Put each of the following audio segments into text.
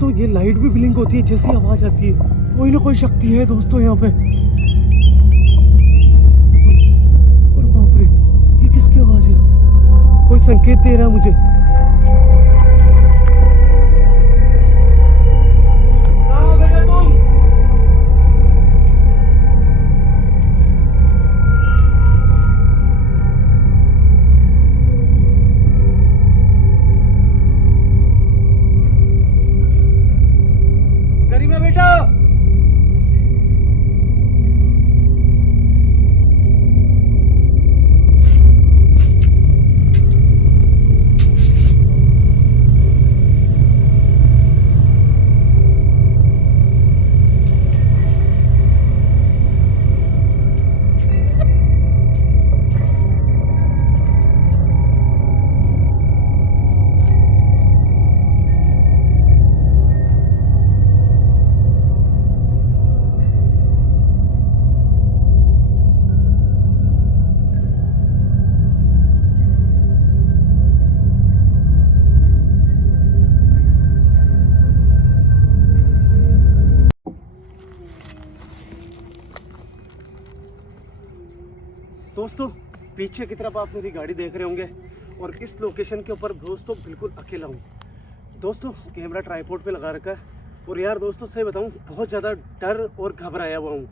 दोस्तों ये लाइट भी ब्लिंक होती है जैसी आवाज आती है, कोई ना कोई शक्ति है दोस्तों यहाँ पे। और बाप रे, ये किसकी आवाज है? कोई संकेत दे रहा है मुझे। दोस्तों पीछे की तरफ आप मेरी गाड़ी देख रहे होंगे और इस लोकेशन के ऊपर दोस्तों बिल्कुल अकेला हूँ। दोस्तों कैमरा ट्राइपॉड पे लगा रखा है और यार दोस्तों सही बताऊँ बहुत ज़्यादा डर और घबराया हुआ हूँ।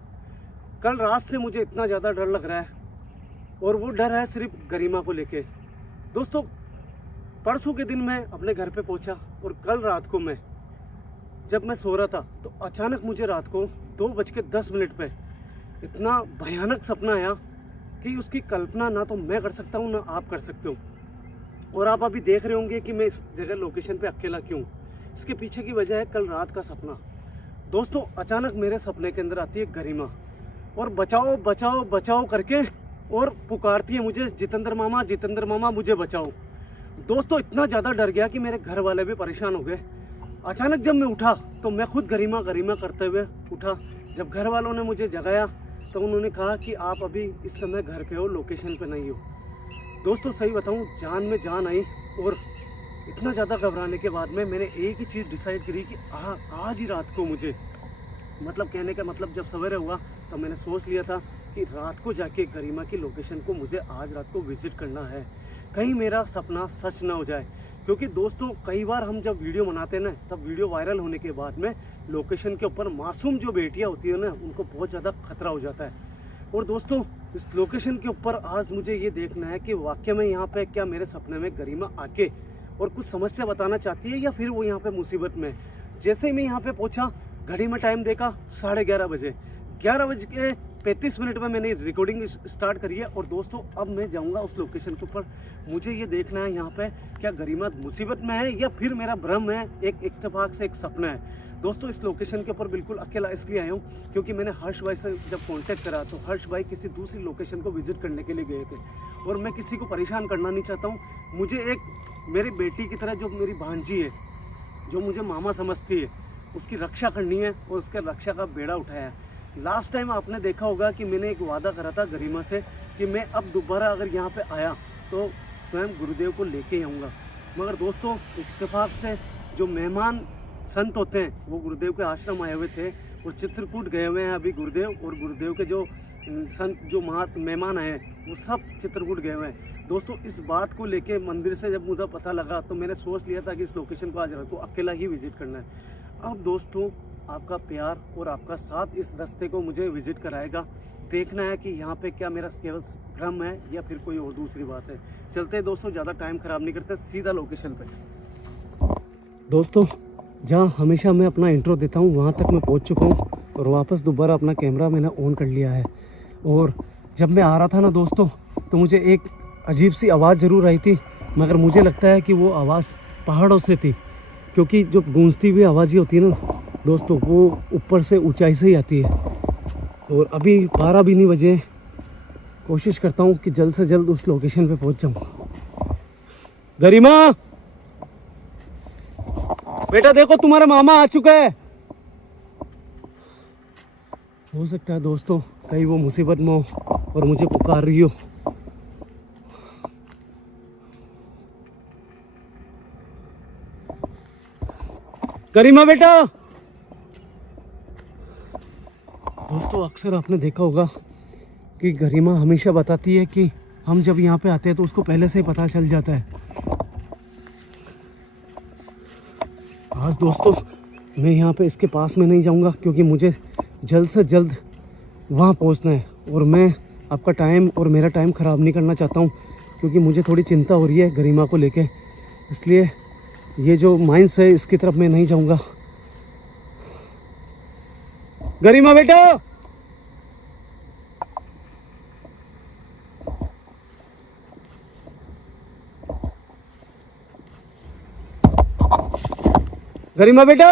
कल रात से मुझे इतना ज़्यादा डर लग रहा है और वो डर है सिर्फ गरिमा को लेके। दोस्तों परसों के दिन मैं अपने घर पे पहुंचा और कल रात को जब मैं सो रहा था तो अचानक मुझे रात को 2:10 पे इतना भयानक सपना आया कि उसकी कल्पना ना तो मैं कर सकता हूँ ना आप कर सकते हो। और आप अभी देख रहे होंगे कि मैं इस जगह लोकेशन पे अकेला क्यों। इसके पीछे की वजह है कल रात का सपना। दोस्तों अचानक मेरे सपने के अंदर आती है गरिमा और बचाओ बचाओ बचाओ करके और पुकारती है मुझे, जितेंद्र मामा मुझे बचाओ। दोस्तों इतना ज़्यादा डर गया कि मेरे घर वाले भी परेशान हो गए। अचानक जब मैं उठा तो मैं खुद गरिमा करते हुए उठा। जब घर वालों ने मुझे जगाया तो उन्होंने कहा कि आप अभी इस समय घर पे हो, लोकेशन पे नहीं हो। दोस्तों सही बताऊं जान में जान आई और इतना ज़्यादा घबराने के बाद में मैंने एक ही चीज़ डिसाइड करी कि आज ही रात को मुझे, मतलब कहने का मतलब जब सवेरे हुआ तो मैंने सोच लिया था कि रात को जाके गरिमा की लोकेशन को मुझे आज रात को विजिट करना है, कहीं मेरा सपना सच ना हो जाए। क्योंकि दोस्तों कई बार हम जब वीडियो बनाते हैं ना तब वीडियो वायरल होने के बाद में लोकेशन के ऊपर मासूम जो बेटियां होती है ना उनको बहुत ज़्यादा खतरा हो जाता है। और दोस्तों इस लोकेशन के ऊपर आज मुझे ये देखना है कि वाकई में यहाँ पे क्या मेरे सपने में गरिमा आके और कुछ समस्या बताना चाहती है या फिर वो यहाँ पे मुसीबत में। जैसे ही मैं यहाँ पे पहुँचा घड़ी में टाइम देखा 11:30 बजे, 11:35 में मैंने रिकॉर्डिंग स्टार्ट करी है। और दोस्तों अब मैं जाऊंगा उस लोकेशन के ऊपर। मुझे ये देखना है यहाँ पे क्या गरिमा मुसीबत में है या फिर मेरा भ्रम है, एक इत्तेफाक से एक सपना है। दोस्तों इस लोकेशन के ऊपर बिल्कुल अकेला इसलिए आया हूँ क्योंकि मैंने हर्ष भाई से जब कांटेक्ट करा तो हर्ष भाई किसी दूसरी लोकेशन को विजिट करने के लिए गए थे और मैं किसी को परेशान करना नहीं चाहता हूँ। मुझे एक मेरी बेटी की तरह जो मेरी भांजी है, जो मुझे मामा समझती है, उसकी रक्षा करनी है और उसके रक्षा का बेड़ा उठाया है। लास्ट टाइम आपने देखा होगा कि मैंने एक वादा करा था गरिमा से कि मैं अब दोबारा अगर यहाँ पे आया तो स्वयं गुरुदेव को लेके आऊँगा। मगर दोस्तों इत्तेफाक से जो मेहमान संत होते हैं वो गुरुदेव के आश्रम आए हुए थे, वो चित्रकूट गए हुए हैं अभी गुरुदेव, और गुरुदेव के जो संत जो मेहमान आए वो सब चित्रकूट गए हुए हैं। दोस्तों इस बात को लेके मंदिर से जब मुझे पता लगा तो मैंने सोच लिया था कि इस लोकेशन को आज रात को अकेला ही विजिट करना है। अब दोस्तों आपका प्यार और आपका साथ इस रास्ते को मुझे विजिट कराएगा। देखना है कि यहाँ पे क्या मेरा केवल भ्रम है या फिर कोई और दूसरी बात है। चलते हैं दोस्तों, ज़्यादा टाइम ख़राब नहीं करते, सीधा लोकेशन पे। दोस्तों जहाँ हमेशा मैं अपना इंट्रो देता हूँ वहाँ तक मैं पहुँच चुका हूँ और वापस दोबारा अपना कैमरा मैंने ऑन कर लिया है। और जब मैं आ रहा था ना दोस्तों तो मुझे एक अजीब सी आवाज़ ज़रूर आई थी, मगर मुझे लगता है कि वो आवाज़ पहाड़ों से थी, क्योंकि जो गूंजती हुई आवाज़ ही होती है ना दोस्तों वो ऊपर से ऊंचाई से ही आती है। और अभी 12 भी नहीं बजे, कोशिश करता हूँ कि जल्द से जल्द उस लोकेशन पे पहुँच जाऊँ। गरिमा बेटा देखो तुम्हारा मामा आ चुका है। हो सकता है दोस्तों कहीं वो मुसीबत में हो और मुझे पुकार रही हो। गरिमा बेटा। दोस्तों अक्सर आपने देखा होगा कि गरिमा हमेशा बताती है कि हम जब यहाँ पे आते हैं तो उसको पहले से ही पता चल जाता है। आज दोस्तों मैं यहाँ पे इसके पास में नहीं जाऊँगा क्योंकि मुझे जल्द से जल्द वहाँ पहुँचना है और मैं आपका टाइम और मेरा टाइम ख़राब नहीं करना चाहता हूँ क्योंकि मुझे थोड़ी चिंता हो रही है गरिमा को लेके। इसलिए ये जो माइंस है इसकी तरफ मैं नहीं जाऊँगा। गरिमा बेटा। गरिमा बेटा।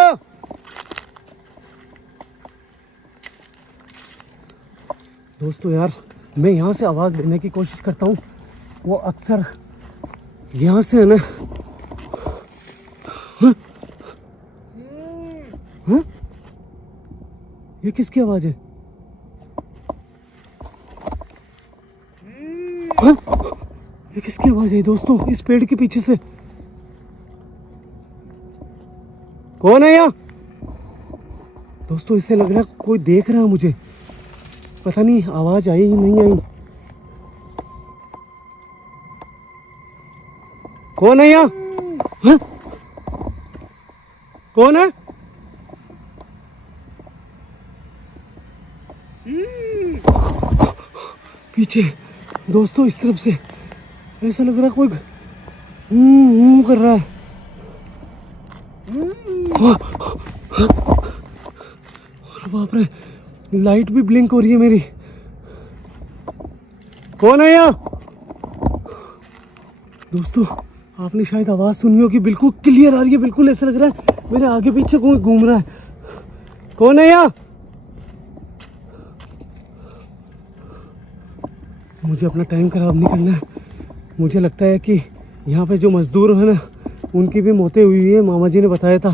दोस्तों यार मैं यहाँ से आवाज़ देने की कोशिश करता हूँ, वो अक्सर यहाँ से है ना। हाँ? हाँ? ये किसकी आवाज़ है? हाँ? ये किसकी आवाज़ है दोस्तों? इस पेड़ के पीछे से कौन है यहाँ? दोस्तों इससे लग रहा है कोई देख रहा है मुझे, पता नहीं आवाज आई नहीं आई। कौन है यहाँ? हाँ? कौन है? पीछे दोस्तों इस तरफ से ऐसा लग रहा है कोई कर रहा है। बाप रे, लाइट भी ब्लिंक हो रही है मेरी। कौन है यहाँ? दोस्तों आपने शायद आवाज सुनी होगी, बिल्कुल क्लियर आ रही है, बिल्कुल ऐसा लग रहा है मेरे आगे पीछे कोई घूम रहा है। कौन है यहाँ? मुझे अपना टाइम खराब नहीं करना है। मुझे लगता है कि यहाँ पे जो मजदूर है ना उनकी भी मौतें हुई है, मामा जी ने बताया था।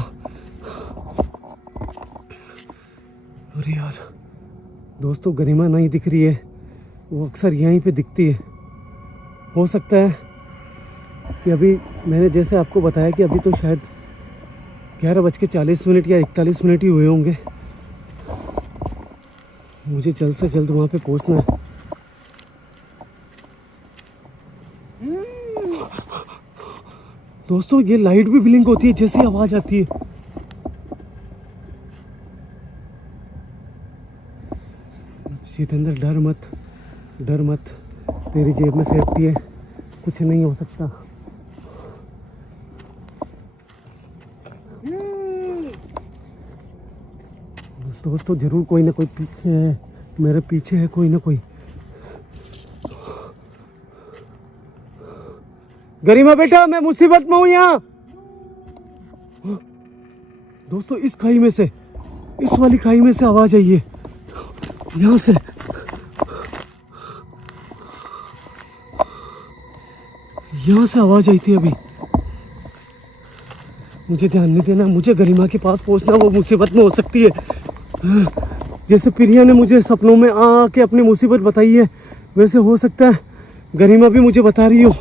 अरे यार दोस्तों गरिमा नहीं दिख रही है, वो अक्सर यहीं पे दिखती है। हो सकता है कि अभी मैंने जैसे आपको बताया कि अभी तो शायद 11:40 या 41 ही हुए होंगे। मुझे जल्द से जल्द वहाँ पे पहुँचना है। दोस्तों ये लाइट भी ब्लिंक होती है जैसे आवाज़ आती है। जितेंद्र डर मत, तेरी जेब में सेफ्टी है, कुछ नहीं हो सकता। दोस्तों जरूर कोई ना कोई पीछे है, मेरे पीछे है कोई ना कोई। गरिमा बेटा मैं मुसीबत में हूं यहाँ। दोस्तों इस खाई में से, इस वाली खाई में से आवाज आई है, यहाँ से। यहाँ से आवाज आई थी अभी। मुझे ध्यान नहीं देना, मुझे गरिमा के पास पहुंचना, वो मुसीबत में हो सकती है। जैसे प्रिया ने मुझे सपनों में आके अपनी मुसीबत बताई है, वैसे हो सकता है गरिमा भी मुझे बता रही हो।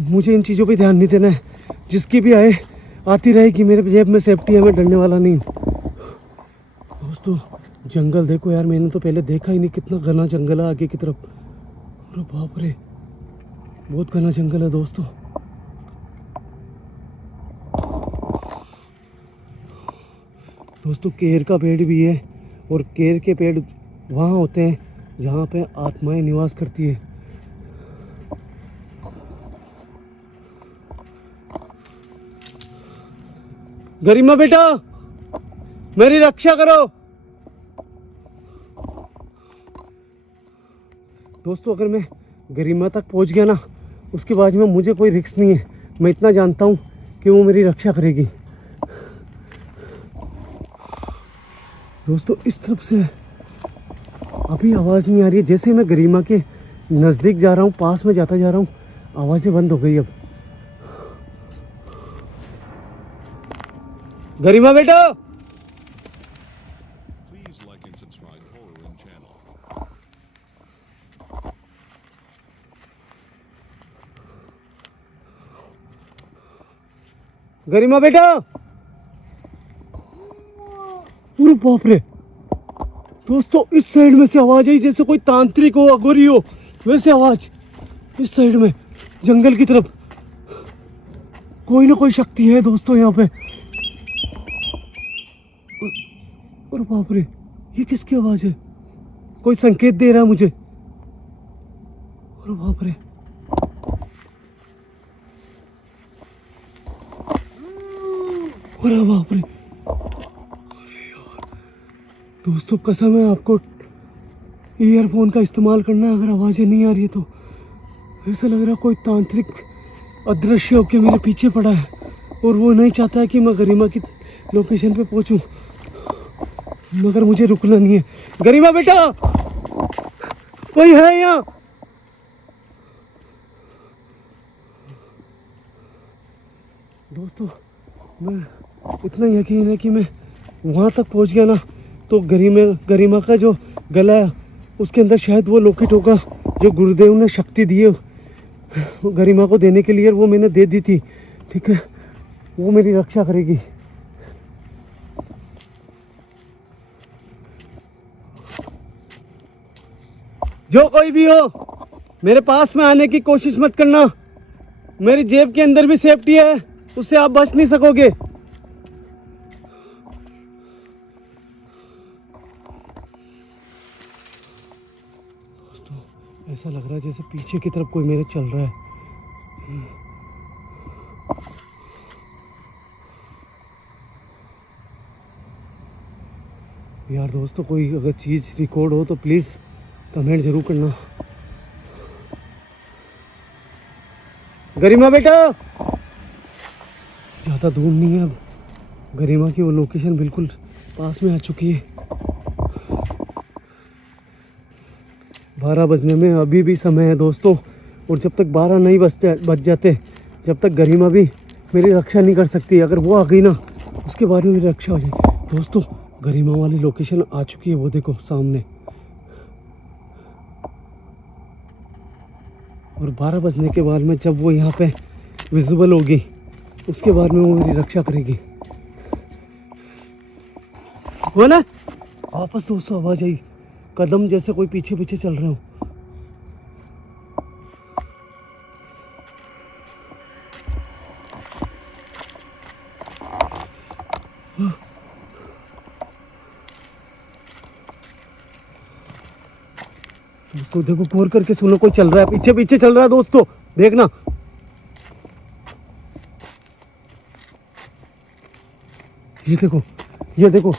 मुझे इन चीज़ों पे ध्यान नहीं देना है, जिसकी भी आए आती रहेगी, मेरे जेब में सेफ्टी है, मैं डरने वाला नहीं। दोस्तों जंगल देखो यार, मैंने तो पहले देखा ही नहीं, कितना घना जंगल है आगे की तरफ। अरे बाप रे, बहुत घना जंगल है दोस्तों। दोस्तों केर का पेड़ भी है, और केर के पेड़ वहाँ होते हैं जहाँ पे आत्माएं निवास करती है। गरिमा बेटा मेरी रक्षा करो। दोस्तों अगर मैं गरिमा तक पहुंच गया ना, उसके बाद में मुझे कोई रिस्क नहीं है। मैं इतना जानता हूं कि वो मेरी रक्षा करेगी। दोस्तों इस तरफ से अभी आवाज़ नहीं आ रही है। जैसे मैं गरिमा के नज़दीक जा रहा हूँ, पास में जाता जा रहा हूँ, आवाज़ें बंद हो गई अब। गरिमा बेटा गरिमा बेटा बाप रे दोस्तों, इस साइड में से आवाज आई जैसे कोई तांत्रिक हो, अघोरी हो, वैसे आवाज। इस साइड में जंगल की तरफ कोई ना कोई शक्ति है दोस्तों यहाँ पे। और बाप रे, ये किसकी आवाज है? कोई संकेत दे रहा है मुझे। और बाप रे, अरे बाप रे, अरे यार दोस्तों, कसम है आपको, ईयरफोन का इस्तेमाल करना अगर आवाजें नहीं आ रही है तो। ऐसा लग रहा है कोई तांत्रिक अदृश्य होकर मेरे पीछे पड़ा है और वो नहीं चाहता है कि मैं गरिमा की लोकेशन पे पहुंचूं, मगर मुझे रुकना नहीं है। गरिमा बेटा, कोई है यहाँ? दोस्तों, मैं इतना यकीन है कि मैं वहाँ तक पहुँच गया ना तो गरिमा का जो गला है उसके अंदर शायद वो लॉकेट होगा जो गुरुदेव ने शक्ति दी है गरिमा को देने के लिए, वो मैंने दे दी थी। ठीक है, वो मेरी रक्षा करेगी। जो कोई भी हो, मेरे पास में आने की कोशिश मत करना। मेरी जेब के अंदर भी सेफ्टी है, उससे आप बच नहीं सकोगे। दोस्तों, ऐसा लग रहा है जैसे पीछे की तरफ कोई मेरे चल रहा है। यार दोस्तों, कोई अगर चीज़ रिकॉर्ड हो तो प्लीज़ कमेंट जरूर करना। गरिमा बेटा, ज़्यादा दूर नहीं है अब। गरिमा की वो लोकेशन बिल्कुल पास में आ चुकी है। 12 बजने में अभी भी समय है दोस्तों, और जब तक 12 नहीं बज जाते, जब तक गरिमा भी मेरी रक्षा नहीं कर सकती। अगर वो आ गई ना, उसके बाद में मेरी रक्षा हो जाएगी। दोस्तों, गरिमा वाली लोकेशन आ चुकी है, वो देखो सामने। और 12 बजने के बाद में जब वो यहाँ पे विजिबल होगी, उसके बाद में वो मेरी रक्षा करेगी। वो ना वापस दोस्तों आवाज आई, कदम जैसे कोई पीछे पीछे चल रहे हो। दोस्तों देखो, गौर करके सुनो, कोई चल रहा है, पीछे पीछे चल रहा है दोस्तों, देखना। ये देखो, ये देखो,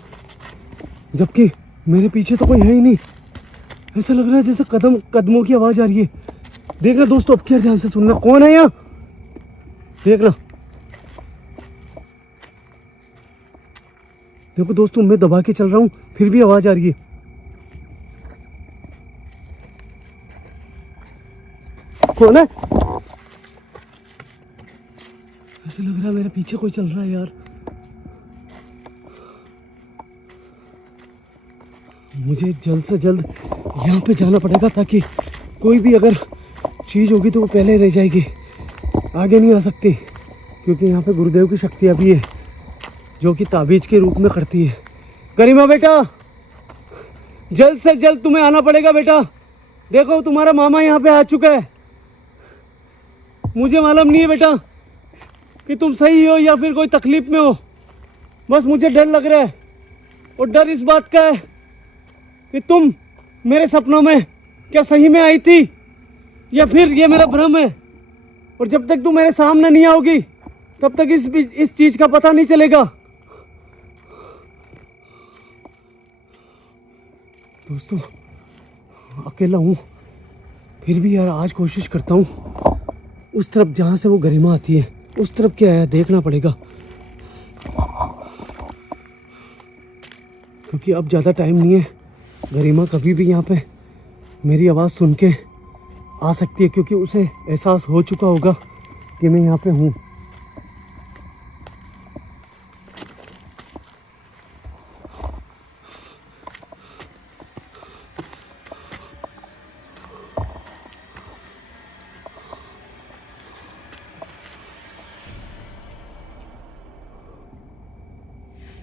जबकि मेरे पीछे तो कोई है ही नहीं। ऐसा लग रहा है जैसे कदमों की आवाज आ रही है। देखना दोस्तों, अब क्या ध्यान से सुनना, कौन है यहाँ? देखना, देखो दोस्तों, मैं दबा के चल रहा हूँ फिर भी आवाज आ रही है। कौन है? ऐसा लग रहा है मेरे पीछे कोई चल रहा है यार। मुझे जल्द से जल्द यहाँ पे जाना पड़ेगा, ताकि कोई भी अगर चीज़ होगी तो वो पहले रह जाएगी, आगे नहीं आ सकती। क्योंकि यहाँ पे गुरुदेव की शक्ति अभी है जो कि ताबीज के रूप में करती है। गरिमा बेटा, जल्द से जल्द तुम्हें आना पड़ेगा बेटा। देखो, तुम्हारा मामा यहाँ पे आ चुका है। मुझे मालूम नहीं है बेटा कि तुम सही हो या फिर कोई तकलीफ में हो, बस मुझे डर लग रहा है। और डर इस बात का है कि तुम मेरे सपनों में क्या सही में आई थी या फिर ये मेरा भ्रम है। और जब तक तुम मेरे सामने नहीं आओगी तब तक इस चीज का पता नहीं चलेगा। दोस्तों, अकेला हूँ फिर भी यार आज कोशिश करता हूँ उस तरफ जहाँ से वो गरिमा आती है, उस तरफ क्या है देखना पड़ेगा। क्योंकि अब ज़्यादा टाइम नहीं है, गरिमा कभी भी यहाँ पे मेरी आवाज़ सुन के आ सकती है, क्योंकि उसे एहसास हो चुका होगा कि मैं यहाँ पे हूँ।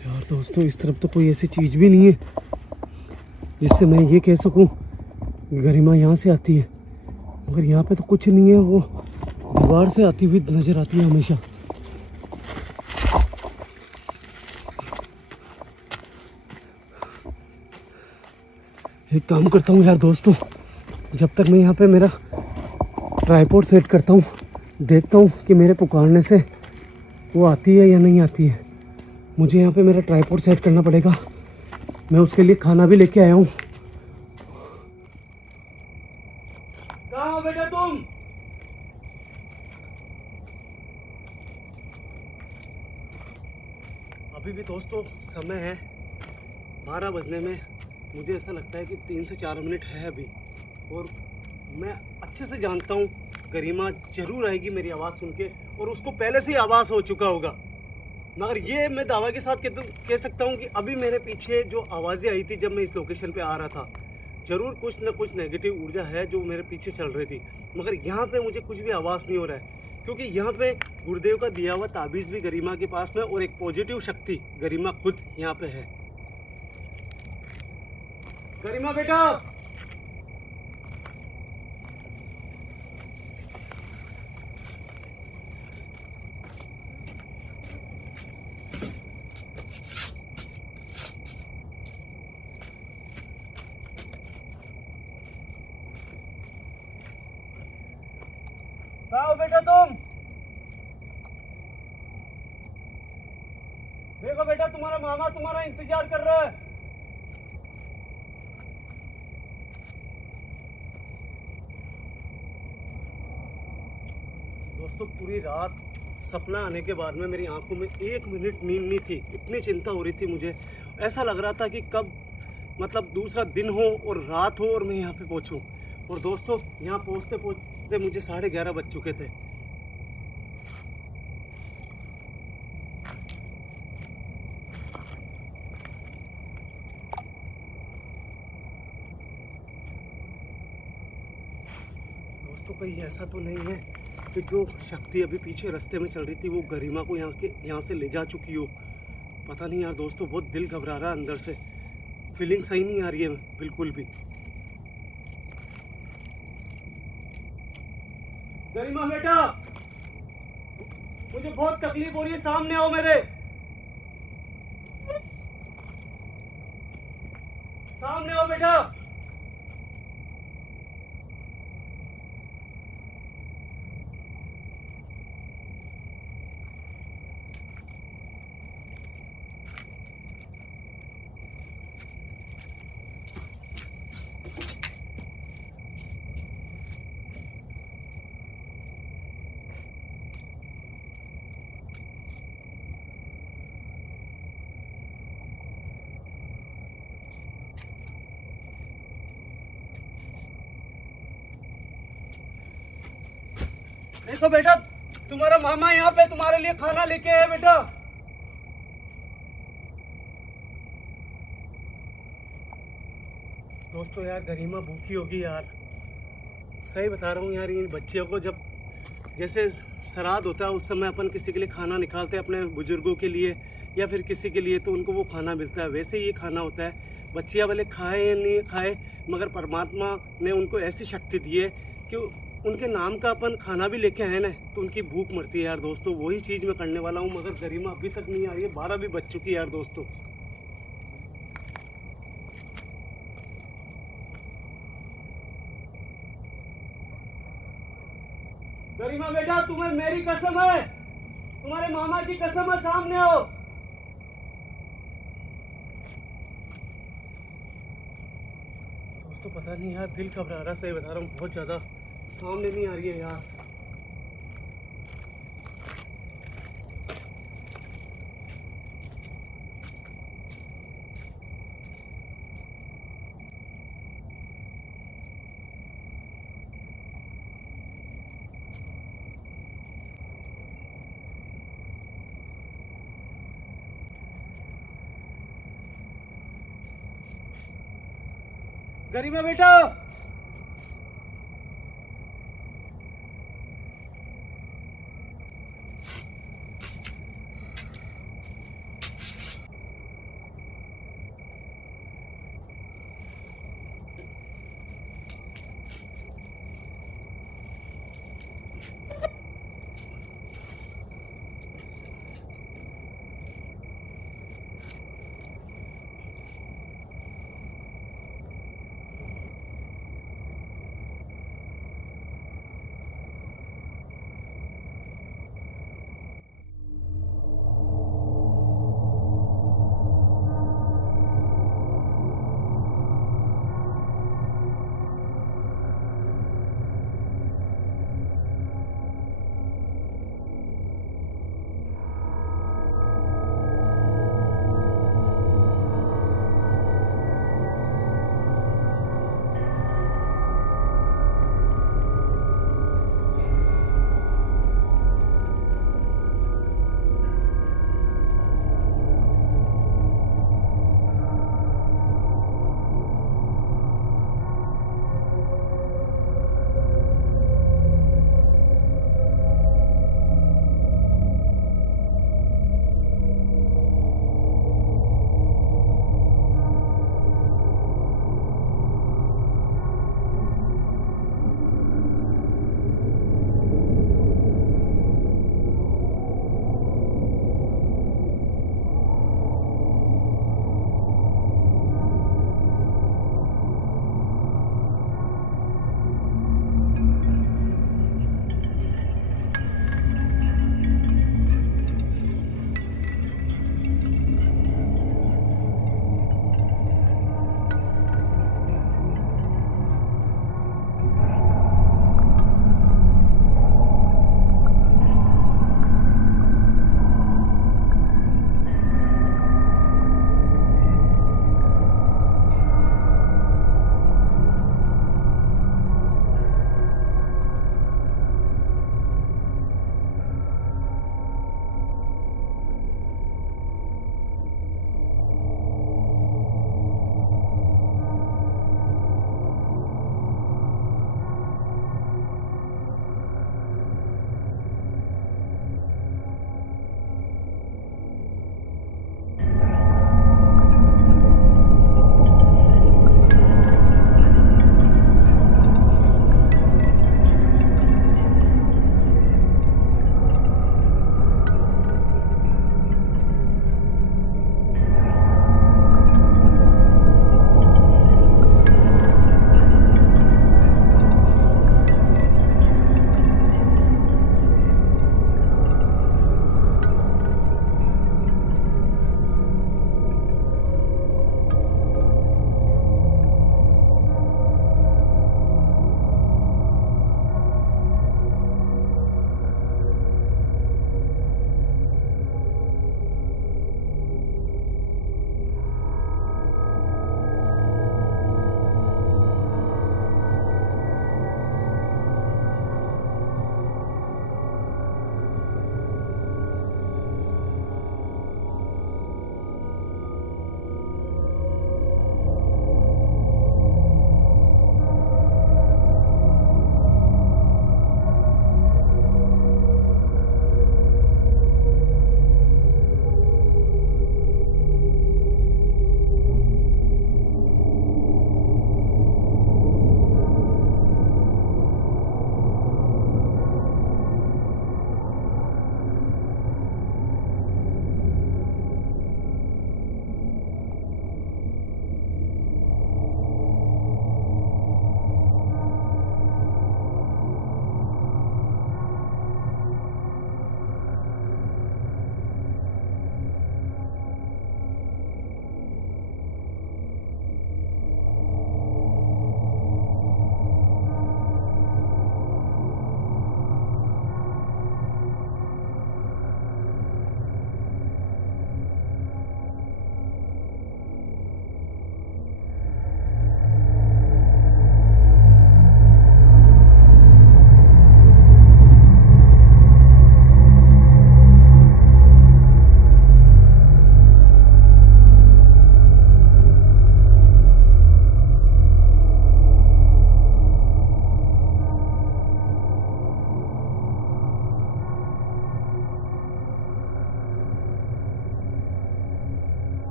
यार दोस्तों इस तरफ तो कोई ऐसी चीज़ भी नहीं है जिससे मैं ये कह सकूं गरिमा यहाँ से आती है, मगर यहाँ पे तो कुछ नहीं है, वो दीवार से आती हुई नजर आती है हमेशा। एक काम करता हूँ यार दोस्तों, जब तक मैं यहाँ पे मेरा ट्राइपॉड सेट करता हूँ, देखता हूँ कि मेरे पुकारने से वो आती है या नहीं आती है। मुझे यहाँ पे मेरा ट्राइपॉड सेट करना पड़ेगा। मैं उसके लिए खाना भी लेके आया हूँ। कहाँ हो बेटा तुम? अभी भी दोस्तों समय है 12 बजने में। मुझे ऐसा लगता है कि 3 से 4 मिनट है अभी, और मैं अच्छे से जानता हूँ गरिमा जरूर आएगी मेरी आवाज़ सुन के, और उसको पहले से ही आवाज़ हो चुका होगा। मगर ये मैं दावा के साथ कह सकता हूँ कि अभी मेरे पीछे जो आवाज़ें आई थी जब मैं इस लोकेशन पे आ रहा था, ज़रूर कुछ ना कुछ नेगेटिव ऊर्जा है जो मेरे पीछे चल रही थी। मगर यहाँ पे मुझे कुछ भी आवाज़ नहीं हो रहा है, क्योंकि यहाँ पे गुरुदेव का दिया हुआ ताबीज़ भी गरिमा के पास में, और एक पॉजिटिव शक्ति गरिमा खुद यहाँ पे है। गरिमा बेटा, कहाँ हो बेटा तुम? देखो बेटा, तुम्हारा मामा तुम्हारा इंतजार कर रहा है। दोस्तों पूरी रात सपना आने के बाद में मेरी आंखों में 1 मिनट नींद नहीं थी। इतनी चिंता हो रही थी मुझे, ऐसा लग रहा था कि कब मतलब दूसरा दिन हो और रात हो और मैं यहाँ पे पहुँचूँ। और दोस्तों यहाँ पहुँचते पहुँचते मुझे 11:30 बज चुके थे। दोस्तों कहीं ऐसा तो नहीं है कि जो शक्ति अभी पीछे रास्ते में चल रही थी वो गरिमा को यहाँ से ले जा चुकी हो? पता नहीं यार दोस्तों, बहुत दिल घबरा रहा है अंदर से। फीलिंग सही नहीं आ रही है बिल्कुल भी। गरिमा बेटा, मुझे बहुत तकलीफ हो रही है, सामने आओ मेरे, सामने आओ बेटा। देखो बेटा, तुम्हारा मामा यहाँ पे तुम्हारे लिए खाना लेके आया बेटा। दोस्तों यार गरिमा भूखी होगी यार, सही बता रहा हूँ यार। इन बच्चियों को जब जैसे श्राद्ध होता है उस समय अपन किसी के लिए खाना निकालते हैं अपने बुजुर्गों के लिए या फिर किसी के लिए, तो उनको वो खाना मिलता है। वैसे ही ये खाना होता है। बच्चियाँ भले खाए या नहीं खाए, मगर परमात्मा ने उनको ऐसी शक्ति दी है कि उनके नाम का अपन खाना भी लेके आए ना तो उनकी भूख मरती है यार दोस्तों। वही चीज़ मैं करने वाला हूँ, मगर गरिमा अभी तक नहीं आ रही है। 12 भी बज चुकी है यार दोस्तों। गरिमा बेटा, तुम्हें मेरी कसम है, तुम्हारे मामा की कसम है, सामने आओ। दोस्तों पता नहीं यार, दिल घबरा रहा, सही बता रहा हूँ, बहुत ज्यादा। सामने नहीं आ रही है यार। गरिमा बेटा,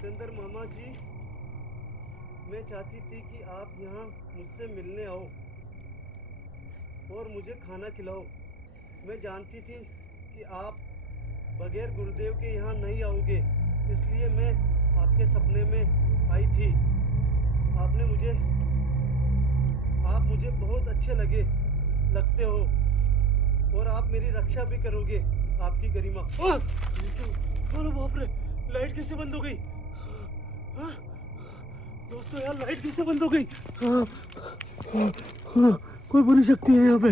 जितेंद्र मामा जी, मैं चाहती थी कि आप यहाँ मुझसे मिलने आओ और मुझे खाना खिलाओ। मैं जानती थी कि आप बगैर गुरुदेव के यहाँ नहीं आओगे, इसलिए मैं आपके सपने में आई थी। आप मुझे बहुत अच्छे लगते हो और आप मेरी रक्षा भी करोगे, आपकी गरिमा। अरे बाप रे, लाइट कैसे बंद हो गई? हाँ? दोस्तों यार, लाइट कैसे बंद हो गई? हाँ, हाँ, हाँ, कोई बुरी शक्ति है यहाँ पे।